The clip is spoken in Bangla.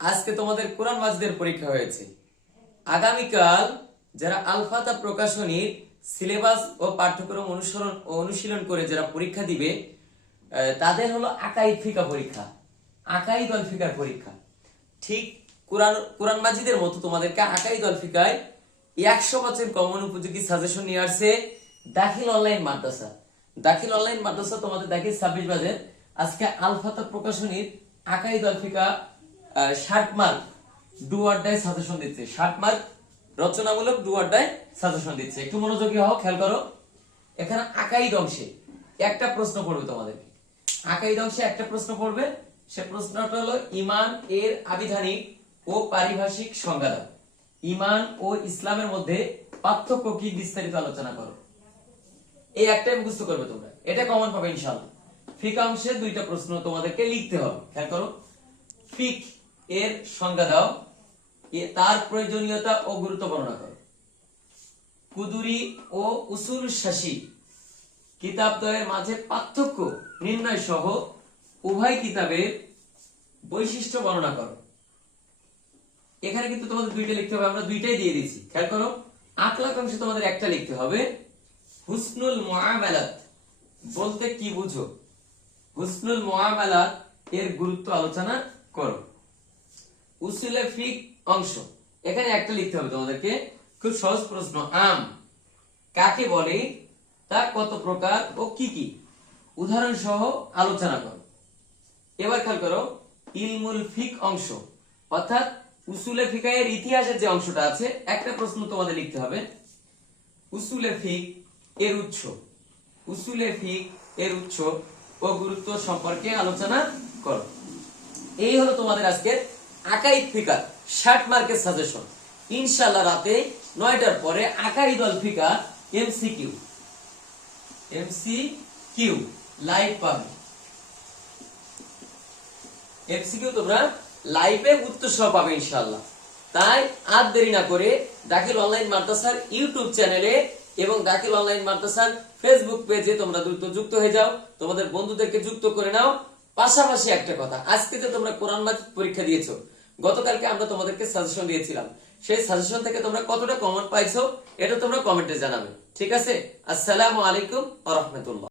আজকে তোমাদের কোরআন আগামীকাল যারা সিলেবাস ও পাঠ্যক্রম অনুশীলন করে যারা পরীক্ষা দিবে তাদের হলো আকাই ফিকা পরীক্ষা। আকাই অল ফিকার পরীক্ষা। ঠিক কোরআন কোরআন মাজিদের মতো তোমাদেরকে আকাই অল ফিকায় একশো বছর কমন উপযোগী সাজেশন নিয়ে আসছে। দাখিল অনলাইন মাদ্রাসা। দাখিল অনলাইন মাদ্রাসা তোমাদের দাখিল ছাব্বিশ বাজের আজকে আলফাতা প্রকাশনীর আকাইদ অল ফিকা ষাট মার্ক ডু আর সাজেশন দিচ্ছে। ষাট মার্ক রচনামূলক ডু আর সাজেশন দিচ্ছে। একটু মনোযোগী হও, খেয়াল করো। এখানে আকাইদ অংশে একটা প্রশ্ন পড়বে তোমাদেরকে। আকাই অংশে একটা প্রশ্ন পড়বে। সে প্রশ্নটা হলো, ইমান এর আবিধানিক ও পারিভাষিক সংজ্ঞা ইমান ও ইসলামের মধ্যে পার্থক্য কি বিস্তারিত আলোচনা করো। এই একটাই মুখস্থ করবে তোমরা। এটা কমন পাবে ইনশাআল্লাহ। ফিক অংশে দুইটা প্রশ্ন তোমাদেরকে লিখতে হবে। খেয়াল করো। ফিক এর সংজ্ঞা দাও। তার প্রয়োজনীয়তা ও গুরুত্ব বর্ণনা করো। কুদুরি ও উসুল শাসি। কিতাবদ্বয়ের মাঝে পার্থক্য নির্ণয় সহ উভয় কিতাবের বৈশিষ্ট্য বর্ণনা করো। এখানে কিন্তু তোমাদের দুইটা লিখতে হবে, আমরা দুইটাই দিয়ে দিয়েছি। খেয়াল করো। আকলাক অংশে তোমাদের একটা লিখতে হবে। হুসনুল মুআমালাত। বলতে কি বুঝো? হুসনুল মুআমালাত এর গুরুত্ব আলোচনা করো। উসুলে ফিক অংশ। এখানে একটা লিখতে হবে তোমাদেরকে। খুব সহজ প্রশ্ন, আম। কাকে বলে? তা কত প্রকার ও কি কি? উদাহরণ সহ আলোচনা করো। এবার খেয়াল করো, ইলমুল ফিক অংশ। অর্থাৎ উসুলে ফিকায়ের ইতিহাসের যে অংশটা আছে, একটা প্রশ্ন তোমাদের লিখতে হবে। উসুলে ফিক এর উৎস। উসুলে ফিক, এর উৎস ও গুরুত্ব সম্পর্কে আলোচনা করো। এই হলো তোমাদের আজকে আকাইদ ফিকার, ষাট মার্কের সাজেশন ইনশাল্লাহ রাতে নয়টার পরে আকাইদ অল ফিকা এমসিকিউ এমসি কিউ লাইভ পাবে। এমসিকিউ তোমরা লাইভে উত্তর সহ পাবে ইনশাল্লাহ তাই আর দেরি না করে দাখিল অনলাইন মাদ্রাসার ইউটিউব চ্যানেলে এবং দাখিল অনলাইন মাদ্রাসার ফেসবুক পেজে তোমরা দ্রুত যুক্ত হয়ে যাও। তোমাদের বন্ধুদেরকে যুক্ত করে নাও। পাশাপাশি একটা কথা, আজকে যে তোমরা কোরআন মাজিদ পরীক্ষা দিয়েছ, গতকালকে আমরা তোমাদেরকে সাজেশন দিয়েছিলাম। সেই সাজেশন থেকে তোমরা কতটা কমন পাইছো, এটা তোমরা কমেন্টে জানাবে। ঠিক আছে? আসসালামু আলাইকুম আ রহমতুল্লাহ।